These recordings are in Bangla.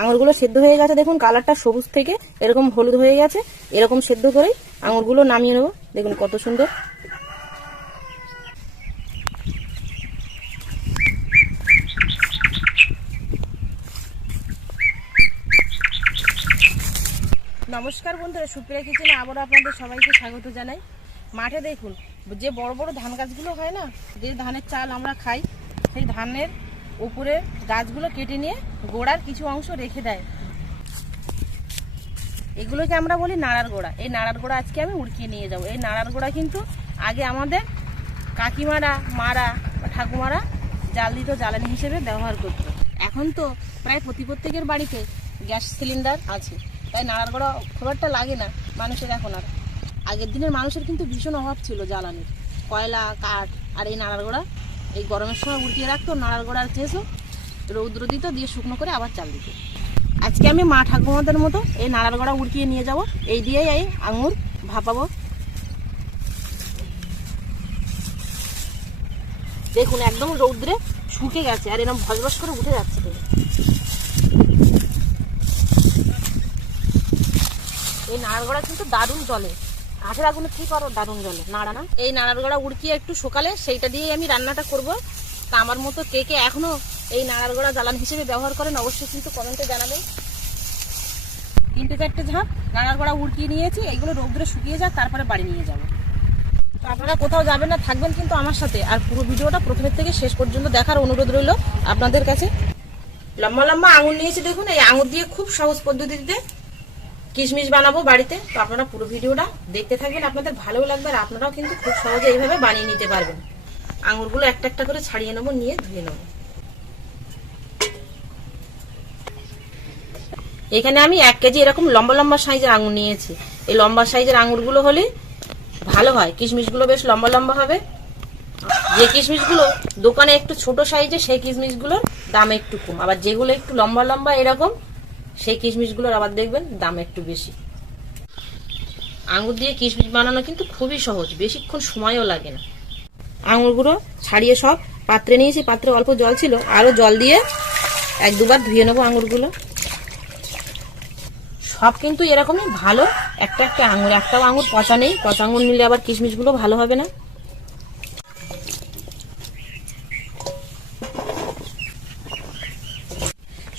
আঙুরগুলো সেদ্ধ হয়ে গেছে, দেখুন কালারটা সবুজ থেকে এরকম হলুদ হয়ে গেছে। এরকম সেদ্ধ করেই আঙুরগুলো নামিয়ে নেব। দেখুন কত সুন্দর। নমস্কার বন্ধুরা, সুপ্রিয়া কিচেনে আবারও আপনাদের সবাইকে স্বাগত জানাই। মাঠে দেখুন যে বড় বড় ধান গাছগুলো হয় না, যে ধানের চাল আমরা খাই, সেই ধানের উপরে গাছগুলো কেটে নিয়ে গোড়ার কিছু অংশ রেখে দেয়। এগুলোকে আমরা বলি নাড়ার গোড়া। এই নাড়ার গোড়া আজকে আমি উড়কিয়ে নিয়ে যাব। এই নাড়ার গোড়া কিন্তু আগে আমাদের কাকিমারা, মারা বা ঠাকুমারা জাল দিত, জ্বালানি হিসেবে ব্যবহার করত। এখন তো প্রায় প্রত্যেকের বাড়িতে গ্যাস সিলিন্ডার আছে, তাই নাড়ার গোড়া খুব একটা লাগে না মানুষের এখন আর। আগের দিনের মানুষের কিন্তু ভীষণ অভাব ছিল জ্বালানির, কয়লা, কাঠ। আর এই নাড়ার গোড়া এই গরমের সময় উড়কিয়ে রাখতো, নাড়ার গোড়ার চেয়েছো রৌদ্র দিত, দিয়ে শুকনো করে আবার চাল দিত। আজকে আমি মা ঠাকুমাদের মতো এই নাড়ার গোড়া উড়কিয়ে নিয়ে যাব। এই দিয়েই এই আঙুর ভাপাবো। দেখুন একদম রৌদ্রে শুকে গেছে আর এরকম ভসভস করে উঠে যাচ্ছে। এই নাড়ার গোড়া কিন্তু দারুণ জলে, কাঠের আগুনে ঠিক আরো দারুণ জলে নাড়া না। এই নাড়ার গোড়া উড়কিয়ে একটু সকালে সেইটা দিয়ে আমি রান্নাটা করব। তা আমার মতো কে কে এখনো এই নাড়ার গোড়া জ্বালানি হিসেবে ব্যবহার করেন অবশ্যই কিন্তু কমেন্টে জানাবেন। 3-4টে ঝাঁপ নাড়ার গোড়া উড়কিয়ে নিয়েছি, এইগুলো রৌদ্রে শুকিয়ে যাক, তারপরে বাড়ি নিয়ে যাব। তো আপনারা কোথাও যাবেন না, থাকবেন কিন্তু আমার সাথে। আর পুরো ভিডিওটা প্রথমের থেকে শেষ পর্যন্ত দেখার অনুরোধ রইল আপনাদের কাছে। লম্বা লম্বা আঙুর নিয়েছি, দেখুন এই আঙুর দিয়ে খুব সহজ পদ্ধতিতে কিশমিশ বানাবো বাড়িতে। তো আপনারা পুরো ভিডিওটা দেখতে থাকবেন, আপনাদের ভালোও লাগবে আর আপনারাও কিন্তু খুব সহজে এইভাবে বানিয়ে নিতে পারবেন। আঙুরগুলো একটা একটা করে ছাড়িয়ে নেবো, নিয়ে ধুয়ে নেবো। এখানে আমি 1 কেজি এরকম লম্বা লম্বা সাইজের আঙুর নিয়েছি। এই লম্বা সাইজের আঙুরগুলো হলে ভালো হয়, কিশমিশগুলো বেশ লম্বা লম্বা হবে। যে কিশমিশগুলো দোকানে একটু ছোট সাইজের, সেই কিশমিশগুলোর দাম একটু কম। আবার যেগুলো একটু লম্বা লম্বা এরকম, সেই কিশমিশগুলোর আবার দেখবেন দাম একটু বেশি। আঙুর দিয়ে কিশমিশ বানানো কিন্তু খুবই সহজ, বেশিক্ষণ সময়ও লাগে না। আঙুরগুলো ছাড়িয়ে সব পাত্রে নিয়েছি, পাত্রে অল্প জল ছিল, আরো জল দিয়ে 1-2 বার ধুয়ে নেবো আঙুরগুলো। সব কিন্তু এরকমই ভালো, একটা একটা আঙুর, একটাও আঙুর পচা নেই। পচা আঙুর নিলে আবার কিশমিশগুলো ভালো হবে না।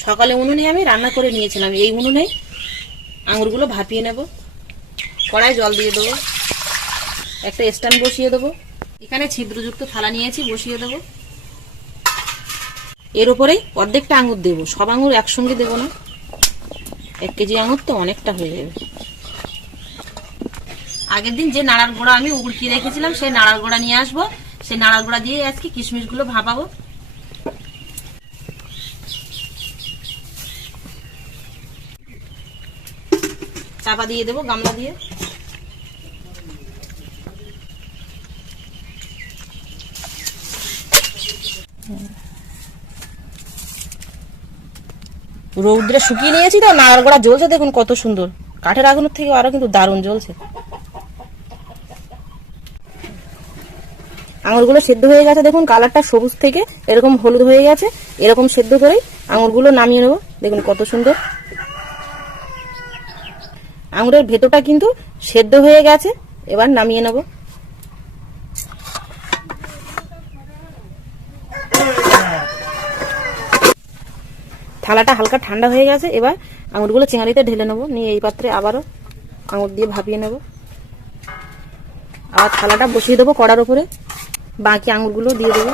সকালে উনুনে আমি রান্না করে নিয়েছিলাম, এই উনুনে আঙুরগুলো ভাপিয়ে নেব। কড়াই জল দিয়ে দেবো, একটা স্ট্যান্ড বসিয়ে দেবো। এখানে ছিদ্রযুক্ত থালা নিয়েছি, বসিয়ে দেবো। এর উপরেই অর্ধেকটা আঙুর দেবো, সব আঙুর একসঙ্গে দেবো না, 1 কেজি আঙুর তো অনেকটা হয়ে যাবে। আগের দিন যে নাড়ার গোড়া আমি উড়কিয়ে রেখেছিলাম, সেই নাড়ার গোড়া নিয়ে আসবো। সেই নাড়ার গোড়া দিয়ে আজকে কিশমিশগুলো ভাপাবো। চাপা দিয়ে দেবো গামলা দিয়ে। রৌদ্রে শুকিয়ে নিয়েছি তো, নাড়ার গোড়া জ্বলছে, দেখুন কত সুন্দর। কাঠের আগুনের থেকে আরো কিন্তু দারুণ জ্বলছে। আঙুরগুলো সেদ্ধ হয়ে গেছে, দেখুন কালারটা সবুজ থেকে এরকম হলুদ হয়ে গেছে। এরকম সেদ্ধ করেই আঙুরগুলো নামিয়ে নেবো। দেখুন কত সুন্দর। আঙুরের ভেতরটা কিন্তু সেদ্ধ হয়ে গেছে, এবার নামিয়ে নেব। থালাটা হালকা ঠান্ডা হয়ে গেছে, এবার আঙুরগুলো চিংড়িতে ঢেলে নেবো, নিয়ে এই পাত্রে আবারও আঙুর দিয়ে ভাপিয়ে নেব। আবার থালাটা বসিয়ে দেবো কড়ার উপরে, বাকি আঙুরগুলো দিয়ে দেবো।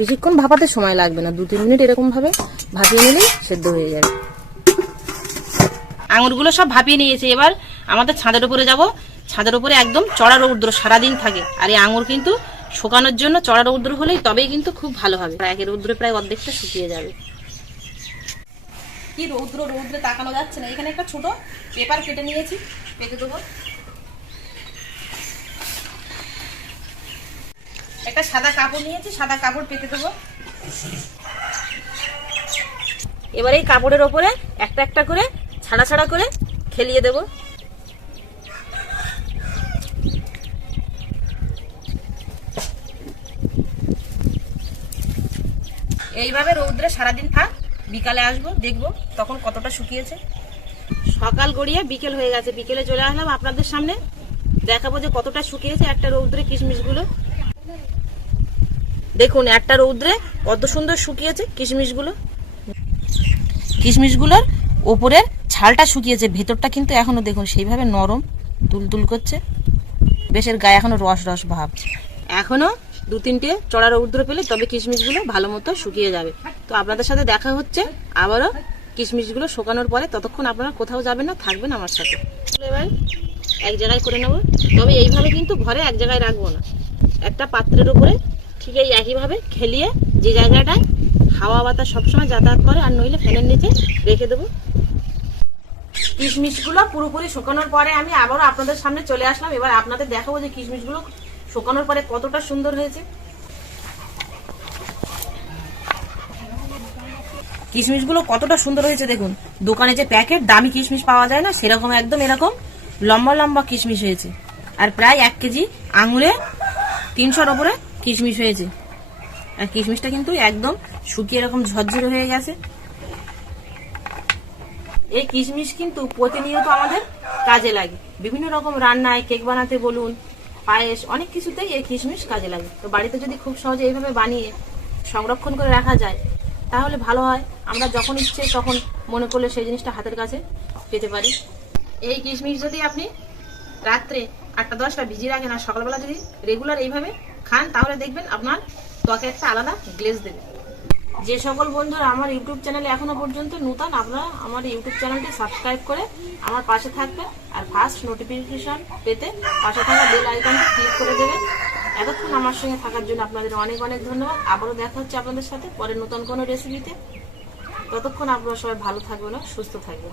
বেশিক্ষণ ভাপাতে সময় লাগবে না, 2-3 মিনিট এরকম ভাবে ভাপিয়ে নিলেই সেদ্ধ হয়ে যাবে। আঙুরগুলো সব ভাপিয়ে নিয়েছি, এবার আমাদের ছাদের উপরে যাব। ছাদের উপরে একদম চড়া রৌদ্র সারাদিন থাকে, আর এই আঙুর কিন্তু শুকানোর জন্য চড়া রৌদ্র হলেই তবেই কিন্তু খুব ভালো হবে। প্রায় রৌদ্রে প্রায় অর্ধেকটা শুকিয়ে যাবে। কি রৌদ্রে তাকানো যাচ্ছে না। এখানে একটা ছোট পেপার কেটে নিয়েছি, পেতে দেবো। একটা সাদা কাপড় নিয়েছি, সাদা কাপড় পেতে দেবো। এবার এই কাপড়ের ওপরে একটা একটা করে ছাড়া ছাড়া করে খেলিয়ে দেব। এইভাবে রৌদ্রে সারাদিন থাক, বিকালে আসবো, দেখবো তখন কতটা শুকিয়েছে। সকাল গড়িয়ে বিকেল হয়ে গেছে, বিকেলে চলে আসলাম আপনাদের সামনে, দেখাবো যে কতটা শুকিয়েছে একটা রৌদ্রে কিশমিশগুলো। দেখুন একটা রৌদ্রে কত সুন্দর শুকিয়েছে কিশমিশগুলো। কিশমিশগুলোর ওপরের ছালটা শুকিয়েছে, ভেতরটা কিন্তু এখনো দেখুন সেইভাবে নরম তুলতুল করছে, বেশের গায়ে এখনো রস রস ভাব। এখনো 2-3টে চড়া রৌদ্র পেলে তবে কিশমিশগুলো ভালো মতো শুকিয়ে যাবে। তো আপনাদের সাথে দেখা হচ্ছে আবারও কিশমিশগুলো শুকানোর পরে, ততক্ষণ আপনারা কোথাও যাবেন না, থাকবেন আমার সাথে। এবার এক জায়গায় করে নেব, তবে এইভাবে কিন্তু ঘরে এক জায়গায় রাখবো না, একটা পাত্রের উপরে ঠিক এই একইভাবে খেলিয়ে যে জায়গাটায় হাওয়া বাতাস সবসময় যাতায়াত করে আর নইলে ফ্যানের নিচে রেখে দেবো। কিশমিশগুলো পুরোপুরি শুকানোর পরে আমি আবারও আপনাদের সামনে চলে আসলাম। এবার আপনাদের দেখাবো যে কিশমিশগুলো শুকানোর পরে কতটা সুন্দর হয়েছে। কিশমিশগুলো কতটা সুন্দর হয়েছে দেখুন, দোকানে যে প্যাকেট দামি কিশমিশ পাওয়া যায় না সেরকম একদম এরকম লম্বা লম্বা কিশমিশ হয়েছে। আর প্রায় 1 কেজি আঙুরে 300-র ওপরে কিশমিশ হয়েছে। আর কিশমিশটা কিন্তু একদম শুকিয়ে এরকম ঝরঝরে হয়ে গেছে। এই কিশমিশ কিন্তু প্রতিনিয়ত আমাদের কাজে লাগে, বিভিন্ন রকম রান্নায়, কেক বানাতে বলুন, পায়েস, অনেক কিছুতেই এই কিশমিশ কাজে লাগে। তো বাড়িতে যদি খুব সহজে এইভাবে বানিয়ে সংরক্ষণ করে রাখা যায় তাহলে ভালো হয়, আমরা যখন ইচ্ছে তখন মনে করলে সেই জিনিসটা হাতের কাছে পেতে পারি। এই কিশমিশ যদি আপনি রাত্রে 8টা-10টা ভিজিয়ে রাখেন আর সকালবেলা যদি রেগুলার এইভাবে খান তাহলে দেখবেন আপনার ত্বকে একটা আলাদা গ্লেজ দেবে। যে সকল বন্ধুরা আমার ইউটিউব চ্যানেলে এখনো পর্যন্ত নতুন, আপনারা আমার ইউটিউব চ্যানেলটি সাবস্ক্রাইব করে আমার পাশে থাকবেন আর ফার্স্ট নোটিফিকেশন পেতে পাশে থাকা বেল আইকনটি ক্লিক করে দেবেন। এতক্ষণ আমার সঙ্গে থাকার জন্য আপনাদের অনেক অনেক ধন্যবাদ। আবারও দেখা হচ্ছে আপনাদের সাথে পরে নতুন কোনো রেসিপিতে। ততক্ষণ আপনারা সবাই ভালো থাকবেন, সুস্থ থাকবেন।